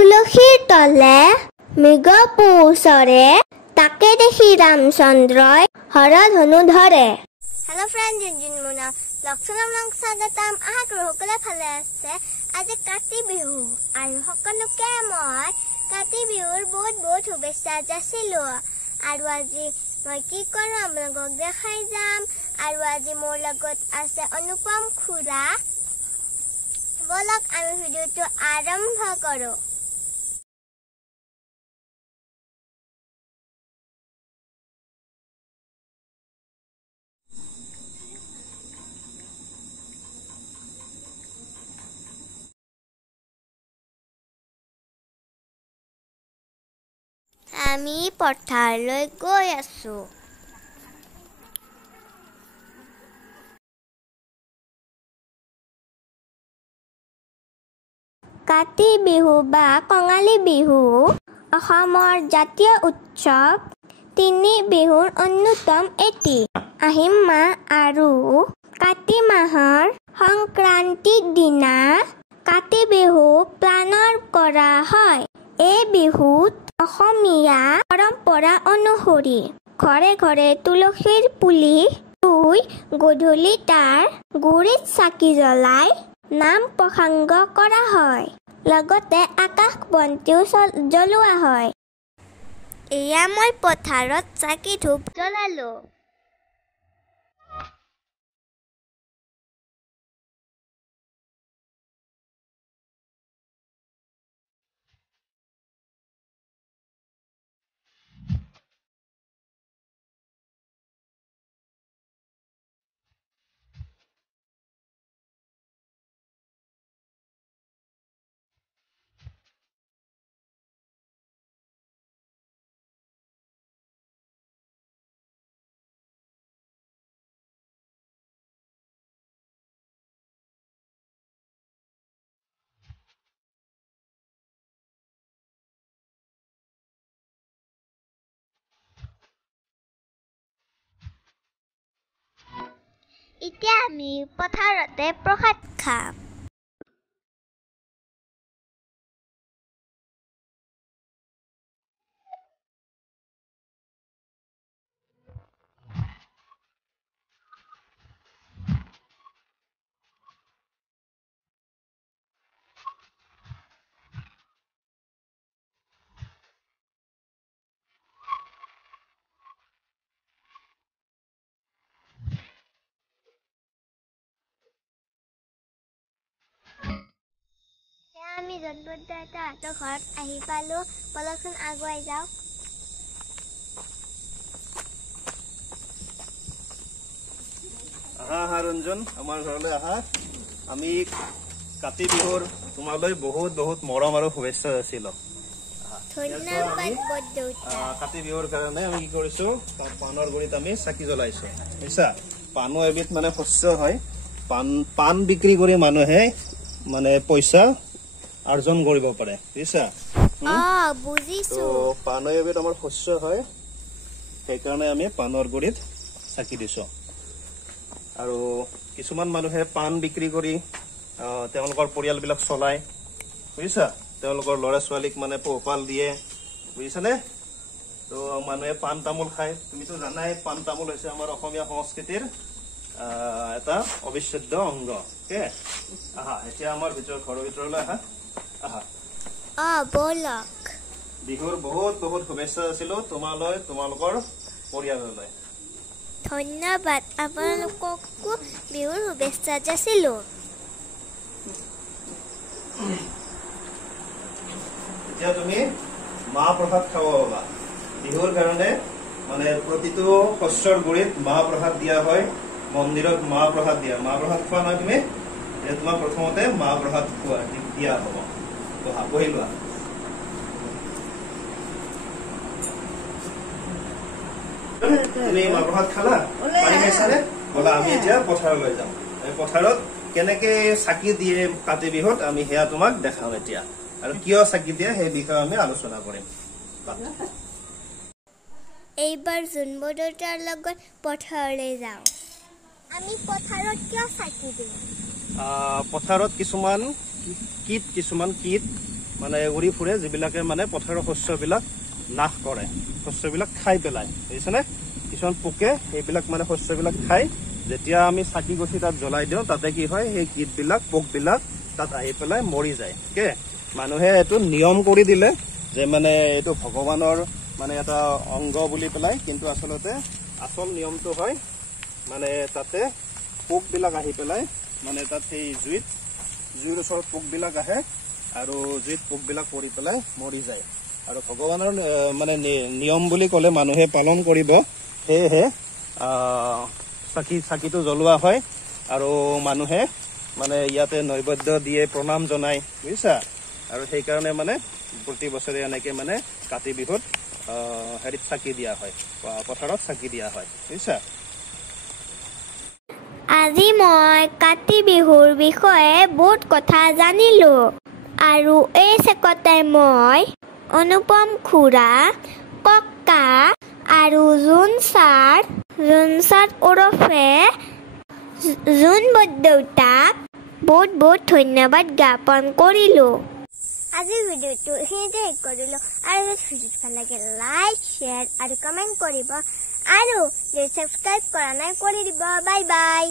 তুলসীৰ তলে মৃগ পৌছৰে তাকে দেখি ৰামচন্দ্ৰই হৰধনু ধৰে। হেল্ল' ফ্ৰেণ্ড, জিনজিন মুনা লক্ষণক স্বাগতম। আশা কৰোঁ সকলোৱে ভালে আছে। আজি কাতি বিহু আৰু সকলোকে মই কাতি বিহুৰ বহুত বহুত শুভেচ্ছা যাচিলোঁ। আৰু আজি মই কি কৰোঁ আপোনালোকক দেখাই যাম। আৰু আজি মোৰ লগত আছে অনুপম খুৰা। বলক আমি ভিডিঅ'টো আৰম্ভ কৰোঁ। আমি পথাৰলৈ গৈ আছোঁ। কাতি বিহু বা কঙালী বিহু অসমৰ জাতীয় উৎসৱ। তিনি বিহুৰ অন্যতম এটি। আহিন মাহ আৰু কাতি মাহৰ সংক্ৰান্তিৰ দিনা কাতি বিহু পালন কৰা হয়। এই বিহুত অসমীয়া পৰম্পৰা অনুসৰি ঘৰে ঘৰে তুলসীৰ পুলি ৰুই গধূলি তাৰ গুৰিত চাকি জ্বলাই নাম প্ৰসংগ কৰা হয়। লগতে আকাশ বন্তিও জ্বলোৱা হয়। এয়া মই পথাৰত চাকি ধূপ জ্বলালোঁ। এতিয়া আমি পথাৰতে প্ৰসাদ খাম। আমি জন্মদাতাহঁতৰ ঘৰত আহি পালোঁ। বলকচোন আগুৱাই যাওঁ। আহা ৰঞ্জন, আমাৰ ঘৰলৈ আহা। আমি কাতি বিহুৰ তোমালৈ বহুত বহুত মৰম আৰু শুভেচ্ছা যাচিলোঁ। ধন্যবাদ। কাতি বিহুৰ কাৰণে আমি কি কৰিছো, পাণৰ গুৰিত আমি চাকি জ্বলাইছো। বুজিছা, পাণো এবিধ মানে শস্য হয়। পাণ বিক্ৰী কৰি মানুহে মানে পইচা অৰ্জন কৰিব পাৰে। বুজিছা, পাণ এবিধ আমাৰ শস্য হয়। সেইকাৰণে আমি পাণৰ গুৰিত চাকি দিছো। আৰু কিছুমান মানুহে পাণ বিক্ৰী কৰি তেওঁলোকৰ পৰিয়ালবিলাক চলায়। বুজিছা, তেওঁলোকৰ ল'ৰা ছোৱালীক মানে পোহপাল দিয়ে। বুজিছানে? তো মানুহে পাণ তামোল খায়। তুমিতো জানাই পাণ তামোল হৈছে আমাৰ অসমীয়া সংস্কৃতিৰ এটা অবিচ্ছেদ্য অংগ। আহা, এতিয়া আমাৰ ঘৰৰ ভিতৰলৈ আহা। আহা। বলক। বিহুৰ বহুত বহুত শুভেচ্ছা আছিলো তোমালৈ, তোমালোকৰ পৰিয়াললৈ। ধন্যবাদ। আপোনালোককো বিহুৰ শুভেচ্ছা যাচিলোঁ। এতিয়া তুমি মাহ প্ৰসাদ খাব পাবা। বিহুৰ কাৰণে মানে প্ৰতিটো শস্যৰ গুৰিত মাহ প্ৰসাদ দিয়া হয়। মন্দিৰত মাহ প্ৰসাদ দিয়া। মাহ প্ৰসাদ খোৱা নহয় তুমি? তোমাক প্ৰথমতে মাহ প্ৰসাদ দিয়া হ'ব। বহি লোৱা। তুমি মাহ প্ৰসাদ খালা? পানী খাইছানে? বলা আমি এতিয়া পথাৰলৈ যাওঁ। পথাৰত কেনেকে চাকি দিয়ে কাতি বিহুত আমি সেয়া তোমাক দেখাম এতিয়া। আৰু কিয় চাকি দিয়ে সেই বিষয়ে আমি আলোচনা কৰিম। এইবাৰ জোনবৌ দেউতাৰ লগত পথাৰলৈ যাওঁ। আমি পথাৰত কিয় চাকি দিওঁ? পথাৰত কিছুমান কীট মানে উৰি ফুৰে যিবিলাকে মানে পথাৰৰ শস্যবিলাক নাশ কৰে শস্যবিলাক খাই পেলাই বুজিছেনে কিছুমান পোকে এইবিলাক মানে শস্যবিলাক খাই যেতিয়া আমি চাকি গছি তাত জ্বলাই দিওঁ তাতে কি হয় সেই কীটবিলাক পোকবিলাক তাত আহি পেলাই মৰি যায় কে মানুহে এইটো নিয়ম কৰি দিলে যে মানে এইটো ভগৱানৰ মানে এটা অংগ বুলি পেলাই কিন্তু আচলতে আসল নিয়মটো হয় মানে তাতে পোকবিলাক আহি পেলাই মানে তাত সেই জুইৰ ওচৰত পোকবিলাক আহে আৰু জুইত পোকবিলাক পৰি পেলাই মৰি যায় আৰু ভগৱানৰ মানে নিয়ম বুলি ক'লে মানুহে পালন কৰিব সেয়েহে চাকিটো জ্বলোৱা হয় আৰু মানুহে মানে ইয়াতে নৈবেদ্য দিয়ে প্ৰণাম জনায় বুজিছা আৰু সেইকাৰণে মানে প্ৰতি বছৰে এনেকে মানে কাতি বিহুত হেৰিত চাকি দিয়া হয় পথাৰত চাকি দিয়া হয় বুজিছা আজি মই কাতি বিহুৰ বিষয়ে বহুত কথা জানিলো আৰু এই চেকতে মই অনুপম খুৰা কক্কা আৰু জুন ছাৰ ওৰফে জুন বৰদেউতাক বহুত বহুত ধন্যবাদ জ্ঞাপন কৰিলো আজিৰ ভিডিঅ'টো এইখিনিতে শেষ কৰিলো আৰু ভিডিঅ'টো ভাল লাগে লাইক শ্বেয়াৰ আৰু কমেণ্ট কৰিব আৰু যদি সাবস্ক্ৰাইব কৰা নাই কৰি দিব বাই বাই